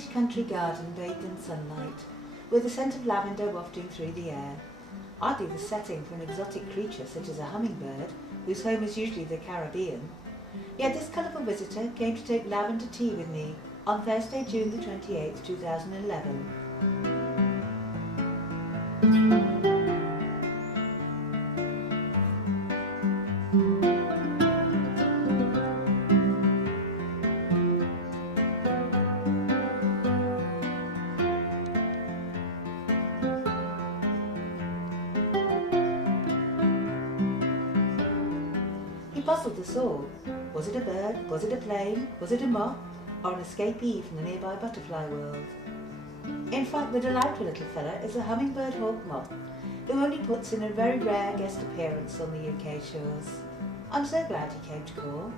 English country garden bathed in sunlight, with the scent of lavender wafting through the air. Oddly the setting for an exotic creature such as a hummingbird, whose home is usually the Caribbean. Yet this colourful visitor came to take lavender tea with me on Thursday, June the 28th, 2011. He puzzled us all. Was it a bird? Was it a plane? Was it a moth? Or an escapee from the nearby butterfly world? In fact, the delightful little fella is a hummingbird hawk moth, who only puts in a very rare guest appearance on the UK shores. I'm so glad he came to call.